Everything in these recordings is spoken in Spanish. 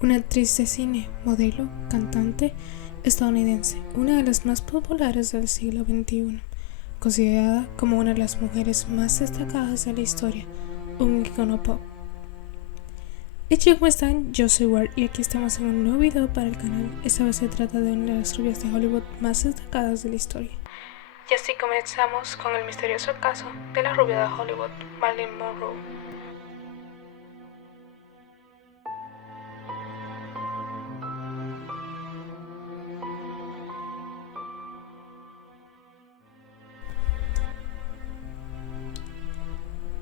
Una actriz de cine, modelo, cantante estadounidense, una de las más populares del siglo XXI, considerada como una de las mujeres más destacadas de la historia, un icono pop. Hey chicos, ¿cómo están? Yo soy Ward y aquí estamos en un nuevo video para el canal. Esta vez se trata de una de las rubias de Hollywood más destacadas de la historia. Y así comenzamos con el misterioso caso de la rubia de Hollywood, Marilyn Monroe.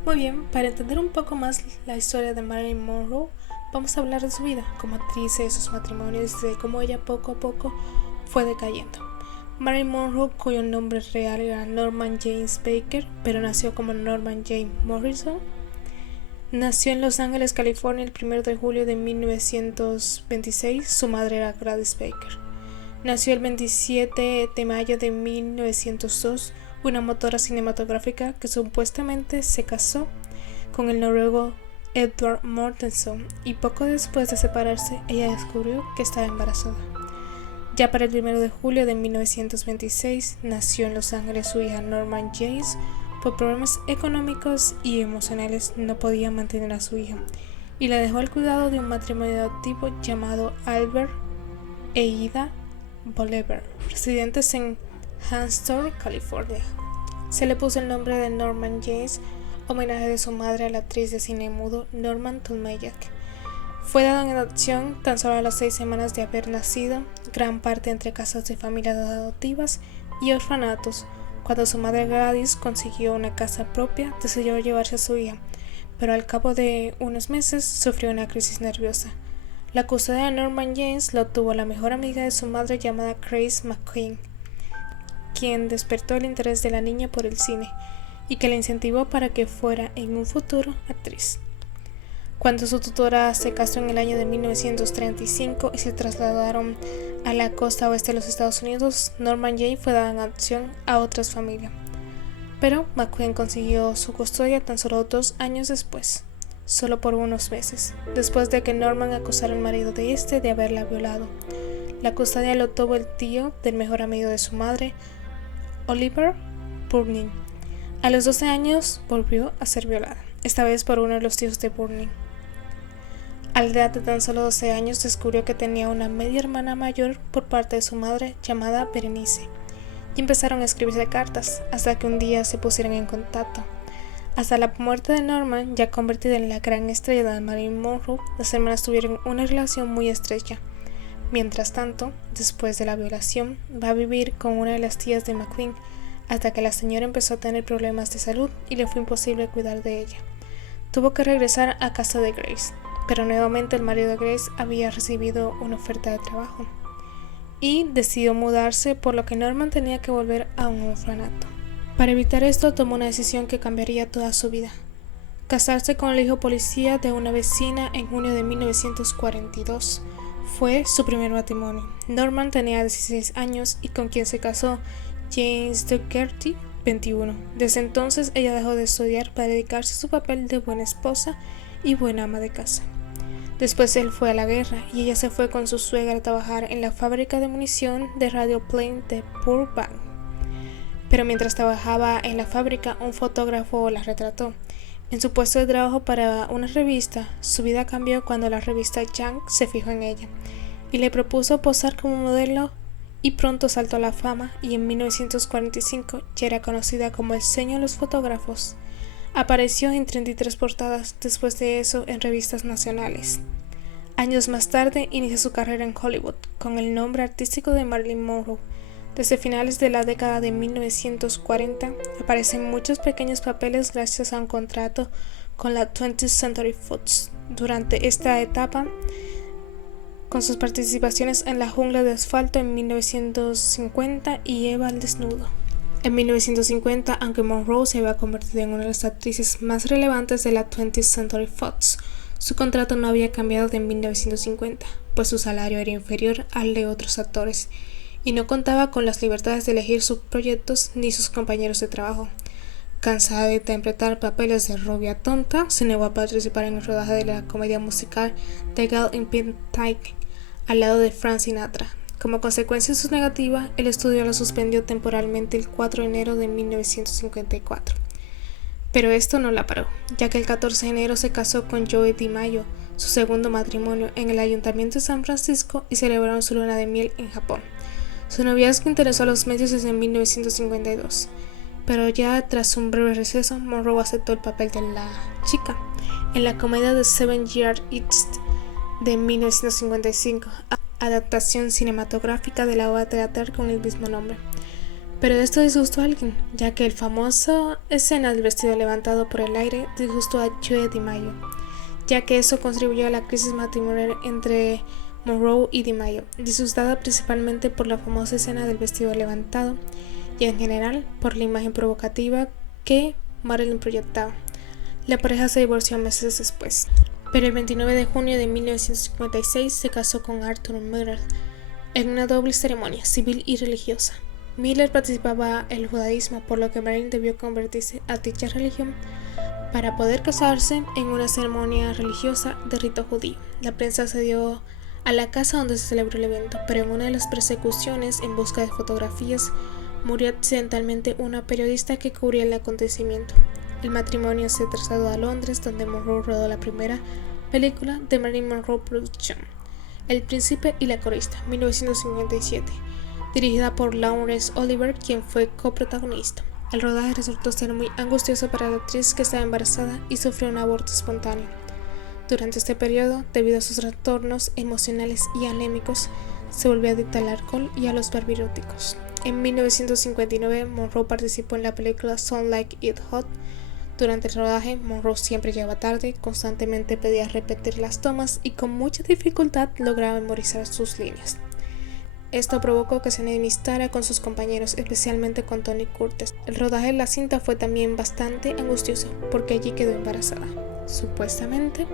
Muy bien, para entender un poco más la historia de Marilyn Monroe, vamos a hablar de su vida como actriz, de sus matrimonios y de cómo ella poco a poco fue decayendo. Marilyn Monroe, cuyo nombre real era Norman James Baker, pero nació como Norman James Morrison, nació en Los Ángeles, California, el 1 de julio de 1926. Su madre era Gladys Baker. Nació el 27 de mayo de 1902, una motora cinematográfica que supuestamente se casó con el noruego Edvard Mortensen, y poco después de separarse ella descubrió que estaba embarazada. Ya para el 1 de julio de 1926 nació en Los Ángeles su hija Norman James. Por problemas económicos y emocionales no podía mantener a su hija y la dejó al cuidado de un matrimonio adoptivo llamado Albert e Ida Bolivar, residentes en Hanston, California. Se le puso el nombre de Norman James, homenaje de su madre a la actriz de cine mudo Norma Talmadge. Fue dado en adopción tan solo a las 6 semanas de haber nacido, gran parte entre casas de familias adoptivas y orfanatos. Cuando su madre Gladys consiguió una casa propia, decidió llevarse a su hija, pero al cabo de unos meses sufrió una crisis nerviosa. La custodia de Norman James la obtuvo la mejor amiga de su madre llamada Grace McQueen, quien despertó el interés de la niña por el cine y que la incentivó para que fuera en un futuro actriz. Cuando su tutora se casó en el año de 1935 y se trasladaron a la costa oeste de los Estados Unidos, Norman James fue dada en adopción a otras familias. Pero McQueen consiguió su custodia tan solo 2 años después, solo por unos meses, después de que Norman acusara al marido de de haberla violado. La custodia lo obtuvo el tío del mejor amigo de su madre, Oliver Burning. A los 12 años volvió a ser violada, esta vez por uno de los tíos de Burning. A la edad de tan solo 12 años descubrió que tenía una media hermana mayor por parte de su madre llamada Berenice, y empezaron a escribirse cartas hasta que un día se pusieron en contacto. Hasta la muerte de Norman, ya convertida en la gran estrella de Marilyn Monroe, las hermanas tuvieron una relación muy estrecha. Mientras tanto, después de la violación, va a vivir con una de las tías de McQueen, hasta que la señora empezó a tener problemas de salud y le fue imposible cuidar de ella. Tuvo que regresar a casa de Grace, pero nuevamente el marido de Grace había recibido una oferta de trabajo y decidió mudarse, por lo que Norman tenía que volver a un orfanato. Para evitar esto, tomó una decisión que cambiaría toda su vida: casarse con el hijo policía de una vecina en junio de 1942. Fue su primer matrimonio. Norman tenía 16 años y con quien se casó James Dougherty, 21. Desde entonces ella dejó de estudiar para dedicarse a su papel de buena esposa y buena ama de casa. Después él fue a la guerra y ella se fue con su suegra a trabajar en la fábrica de munición de Radio Plane de Burbank. Pero mientras trabajaba en la fábrica, un fotógrafo la retrató. En su puesto de trabajo para una revista, su vida cambió cuando la revista Junk se fijó en ella y le propuso posar como modelo, y pronto saltó a la fama y en 1945 ya era conocida como el Señor de los fotógrafos. Apareció en 33 portadas, después de eso en revistas nacionales. Años más tarde inició su carrera en Hollywood con el nombre artístico de Marilyn Monroe. Desde finales de la década de 1940 aparecen muchos pequeños papeles gracias a un contrato con la 20th Century Fox. Durante esta etapa, con sus participaciones en La jungla de asfalto en 1950 y Eva al desnudo. En 1950, aunque Monroe se había convertido en una de las actrices más relevantes de la 20th Century Fox, su contrato no había cambiado de 1950, pues su salario era inferior al de otros actores y no contaba con las libertades de elegir sus proyectos ni sus compañeros de trabajo. Cansada de interpretar papeles de rubia tonta, se negó a participar en el rodaje de la comedia musical The Girl in Pink al lado de Frank Sinatra. Como consecuencia de su negativa, el estudio la suspendió temporalmente el 4 de enero de 1954. Pero esto no la paró, ya que el 14 de enero se casó con Joe DiMaggio, su segundo matrimonio, en el Ayuntamiento de San Francisco y celebraron su luna de miel en Japón. Su noviazgo interesó a los medios desde 1952, pero ya tras un breve receso, Monroe aceptó el papel de la chica en la comedia The Seven Year Itch de 1955, adaptación cinematográfica de la obra teatral con el mismo nombre. Pero esto disgustó a alguien, ya que el famoso escena del vestido levantado por el aire disgustó a Joe DiMaggio, ya que eso contribuyó a la crisis matrimonial entre Monroe y DiMaggio, disgustada principalmente por la famosa escena del vestido levantado y en general por la imagen provocativa que Marilyn proyectaba. La pareja se divorció meses después, pero el 29 de junio de 1956 se casó con Arthur Miller en una doble ceremonia civil y religiosa. Miller participaba en el judaísmo, por lo que Marilyn debió convertirse a dicha religión para poder casarse en una ceremonia religiosa de rito judío. La prensa accedió a la casa donde se celebró el evento, pero en una de las persecuciones en busca de fotografías murió accidentalmente una periodista que cubría el acontecimiento. El matrimonio se trasladó a Londres, donde Monroe rodó la primera película de Marilyn Monroe Production, El Príncipe y la Corista, 1957, dirigida por Laurence Olivier, quien fue coprotagonista. El rodaje resultó ser muy angustioso para la actriz, que estaba embarazada y sufrió un aborto espontáneo. Durante este periodo, debido a sus trastornos emocionales y anémicos, se volvió adicta al alcohol y a los barbiróticos. En 1959, Monroe participó en la película Some Like It Hot. Durante el rodaje, Monroe siempre llegaba tarde, constantemente pedía repetir las tomas y con mucha dificultad lograba memorizar sus líneas. Esto provocó que se enemistara con sus compañeros, especialmente con Tony Curtis. El rodaje de la cinta fue también bastante angustioso, porque allí quedó embarazada, supuestamente,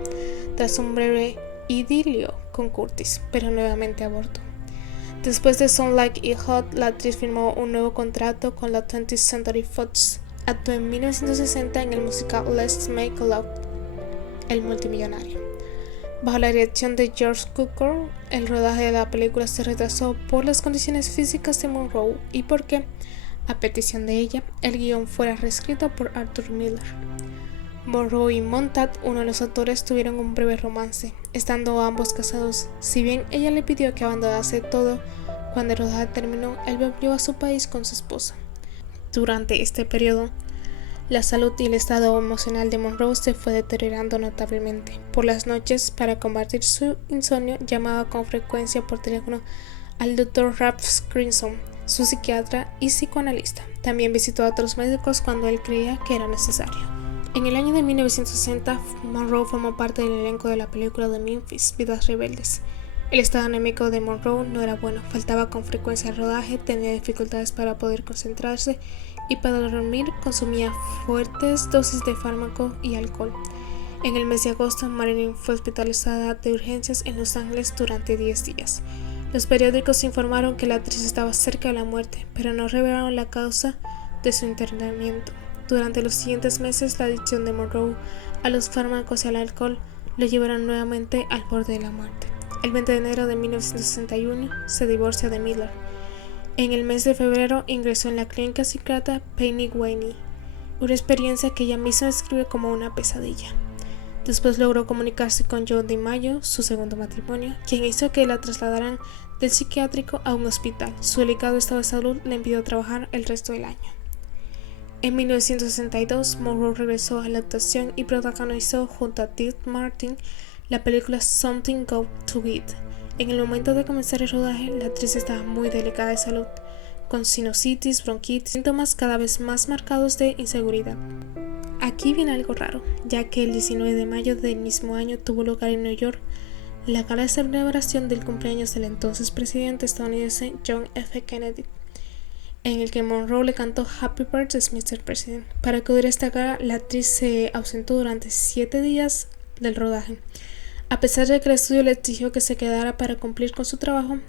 tras un breve idilio con Curtis, pero nuevamente abortó. Después de Some Like It Hot, la actriz firmó un nuevo contrato con la 20th Century Fox. Actuó en 1960 en el musical Let's Make Love, El Multimillonario. Bajo la dirección de George Cukor, el rodaje de la película se retrasó por las condiciones físicas de Monroe y porque, a petición de ella, el guión fuera reescrito por Arthur Miller. Monroe y Montag, uno de los actores, tuvieron un breve romance, estando ambos casados. Si bien ella le pidió que abandonase todo, cuando el rodaje terminó, él volvió a su país con su esposa. Durante este periodo, la salud y el estado emocional de Monroe se fue deteriorando notablemente. Por las noches, para combatir su insomnio, llamaba con frecuencia por teléfono al Dr. Ralph Crimson, su psiquiatra y psicoanalista. También visitó a otros médicos cuando él creía que era necesario. En el año de 1960, Monroe formó parte del elenco de la película de Memphis, Vidas Rebeldes. El estado anémico de Monroe no era bueno, faltaba con frecuencia al rodaje, tenía dificultades para poder concentrarse y para dormir consumía fuertes dosis de fármaco y alcohol. En el mes de agosto, Marilyn fue hospitalizada de urgencias en Los Ángeles durante 10 días. Los periódicos informaron que la actriz estaba cerca de la muerte, pero no revelaron la causa de su internamiento. Durante los siguientes meses, la adicción de Monroe a los fármacos y al alcohol lo llevaron nuevamente al borde de la muerte. El 20 de enero de 1961 se divorcia de Miller. En el mes de febrero ingresó en la clínica psiquiatra Penny Wayne, una experiencia que ella misma describe como una pesadilla. Después logró comunicarse con Joe DiMaggio, su segundo matrimonio, quien hizo que la trasladaran del psiquiátrico a un hospital. Su delicado estado de salud le impidió trabajar el resto del año. En 1962, Monroe regresó a la actuación y protagonizó junto a Dean Martin la película Something Got to Give. En el momento de comenzar el rodaje, la actriz estaba muy delicada de salud, con sinusitis, bronquitis, síntomas cada vez más marcados de inseguridad. Aquí viene algo raro, ya que el 19 de mayo del mismo año tuvo lugar en New York la gala de celebración del cumpleaños del entonces presidente estadounidense John F. Kennedy, en el que Monroe le cantó Happy Birthday Mr. President. Para acudir a esta gala, la actriz se ausentó durante 7 días del rodaje. A pesar de que el estudio le exigió que se quedara para cumplir con su trabajo,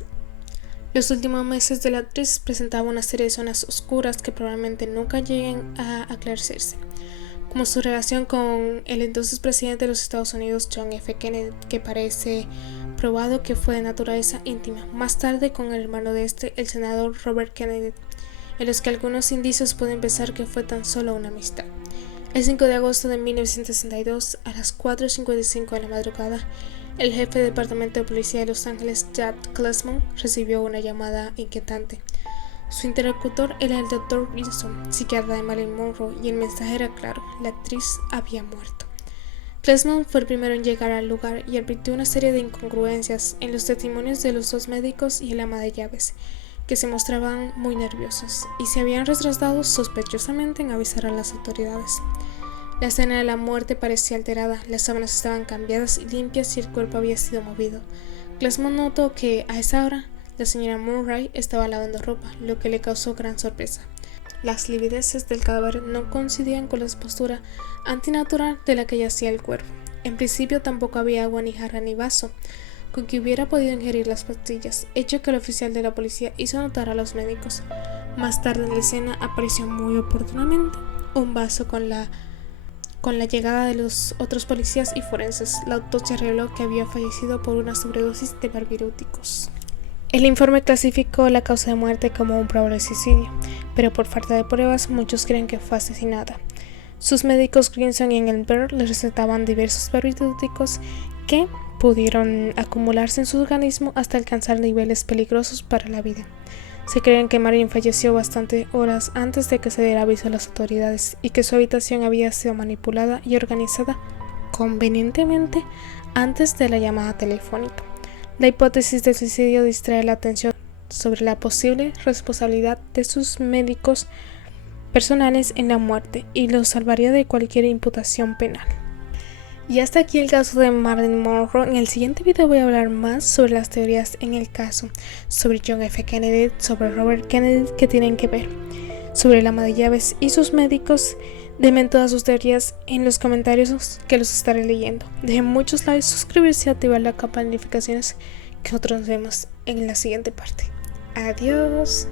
Los últimos meses de la actriz presentaban una serie de zonas oscuras que probablemente nunca lleguen a aclararse, como su relación con el entonces presidente de los Estados Unidos, John F. Kennedy, que parece probado que fue de naturaleza íntima, más tarde con el hermano de este, el senador Robert Kennedy, en los que algunos indicios pueden pensar que fue tan solo una amistad. El 5 de agosto de 1962, a las 4:55 de la madrugada, el jefe del Departamento de Policía de Los Ángeles, Jack Klessman, recibió una llamada inquietante. Su interlocutor era el Dr. Gleason, psiquiatra de Marilyn Monroe, y el mensaje era claro: la actriz había muerto. Klessman fue el primero en llegar al lugar y advirtió una serie de incongruencias en los testimonios de los dos médicos y el ama de llaves, que se mostraban muy nerviosos y se habían retrasado sospechosamente en avisar a las autoridades. La escena de la muerte parecía alterada, las sábanas estaban cambiadas y limpias y el cuerpo había sido movido. Klessman notó que, a esa hora, la señora Murray estaba lavando ropa, lo que le causó gran sorpresa. Las livideces del cadáver no coincidían con la postura antinatural de la que yacía el cuerpo. En principio tampoco había agua, ni jarra, ni vaso con que hubiera podido ingerir las pastillas, hecho que el oficial de la policía hizo notar a los médicos. Más tarde en la escena apareció muy oportunamente un vaso con la llegada de los otros policías y forenses. La autopsia reveló que había fallecido por una sobredosis de barbitúricos. El informe clasificó la causa de muerte como un probable suicidio, pero por falta de pruebas muchos creen que fue asesinada. Sus médicos Gleason y Engelberg le recetaban diversos barbitúricos que pudieron acumularse en su organismo hasta alcanzar niveles peligrosos para la vida. Se cree que Marilyn falleció bastantes horas antes de que se diera aviso a las autoridades y que su habitación había sido manipulada y organizada convenientemente antes de la llamada telefónica. La hipótesis del suicidio distrae la atención sobre la posible responsabilidad de sus médicos personales en la muerte y los salvaría de cualquier imputación penal. Y hasta aquí el caso de Marilyn Monroe. En el siguiente video voy a hablar más sobre las teorías en el caso, sobre John F. Kennedy, sobre Robert Kennedy que tienen que ver, sobre el ama de llaves y sus médicos. Denme todas sus teorías en los comentarios que los estaré leyendo. Dejen muchos likes, suscribirse y activar la campana de notificaciones, que nosotros nos vemos en la siguiente parte. Adiós.